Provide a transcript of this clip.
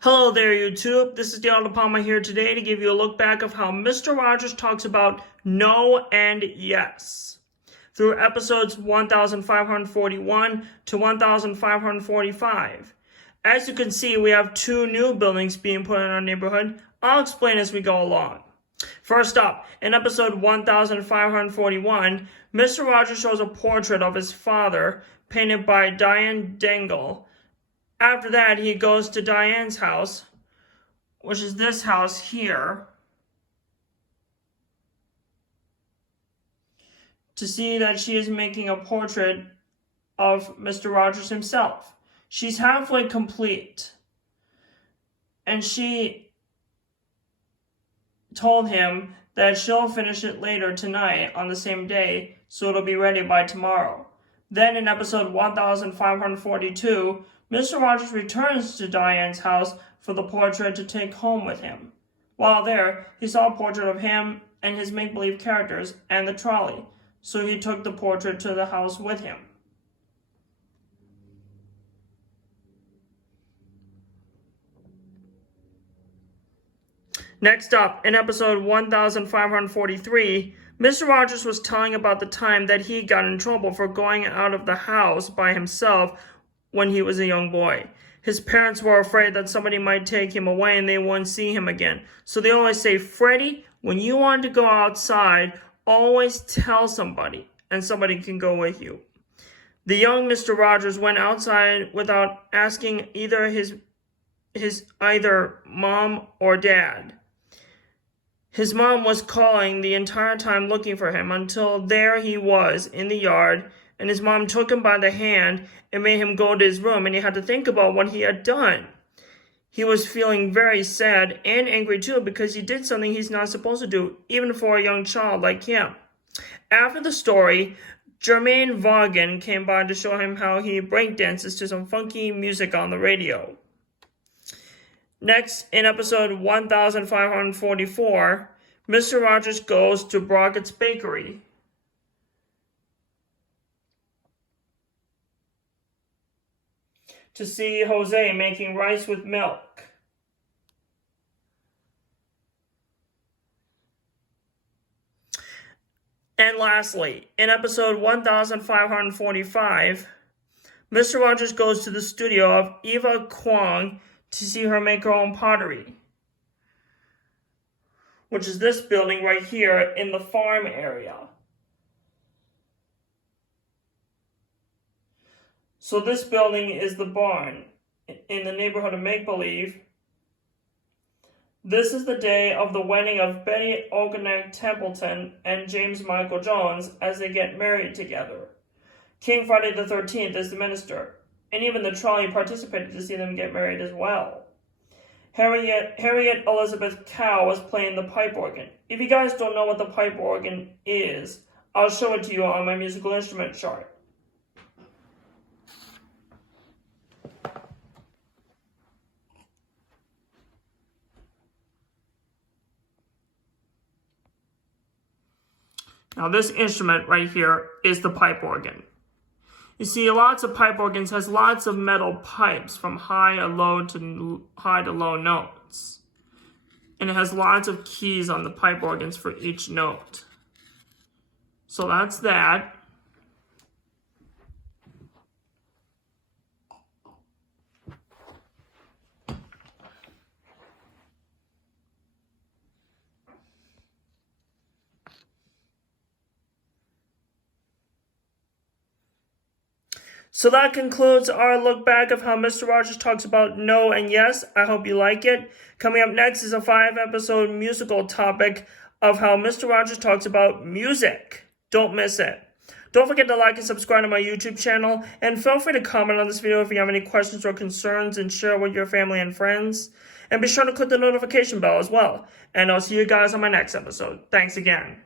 Hello there, YouTube. This is Dale DePalma here today to give you a look back of how Mr. Rogers talks about no and yes through episodes 1541 to 1545. As you can see, we have two new buildings being put in our neighborhood. I'll explain as we go along. First up, in episode 1541, Mr. Rogers shows a portrait of his father painted by Diane Dangle. After that, he goes to Diane's house, which is this house here, to see that she is making a portrait of Mr. Rogers himself. She's halfway complete, and she told him that she'll finish it later tonight on the same day, so it'll be ready by tomorrow. Then in episode 1542, Mr. Rogers returns to Diane's house for the portrait to take home with him. While there, he saw a portrait of him and his make-believe characters and the trolley, so he took the portrait to the house with him. Next up, in episode 1543, Mr. Rogers was telling about the time that he got in trouble for going out of the house by himself when he was a young boy. His parents were afraid that somebody might take him away and they wouldn't see him again. So they always say, Freddie, when you want to go outside, always tell somebody, and somebody can go with you. The young Mr. Rogers went outside without asking either his mom or dad. His mom was calling the entire time looking for him until there he was in the yard, and his mom took him by the hand and made him go to his room, and he had to think about what he had done. He was feeling very sad and angry too because he did something he's not supposed to do, even for a young child like him. After the story, Jermaine Vaughan came by to show him how he breakdances to some funky music on the radio. Next, in episode 1544, Mr. Rogers goes to Brockett's Bakery to see Jose making rice with milk. And lastly, in episode 1545, Mr. Rogers goes to the studio of Eva Kwong to see her make her own pottery, which is this building right here in the farm area. So this building is the barn in the neighborhood of Make-Believe. This is the day of the wedding of Betty Ogonek Templeton and James Michael Jones as they get married together. King Friday the 13th is the minister, and even the trolley participated to see them get married as well. Harriet Elizabeth Cow was playing the pipe organ. If you guys don't know what the pipe organ is, I'll show it to you on my musical instrument chart. Now this instrument right here is the pipe organ. You see, lots of pipe organs has lots of metal pipes from high to low notes. And it has lots of keys on the pipe organs for each note. So that's that. So that concludes our look back of how Mr. Rogers talks about no and yes. I hope you like it. Coming up next is a 5-episode musical topic of how Mr. Rogers talks about music. Don't miss it. Don't forget to like and subscribe to my YouTube channel, and feel free to comment on this video if you have any questions or concerns and share with your family and friends. And be sure to click the notification bell as well. And I'll see you guys on my next episode. Thanks again.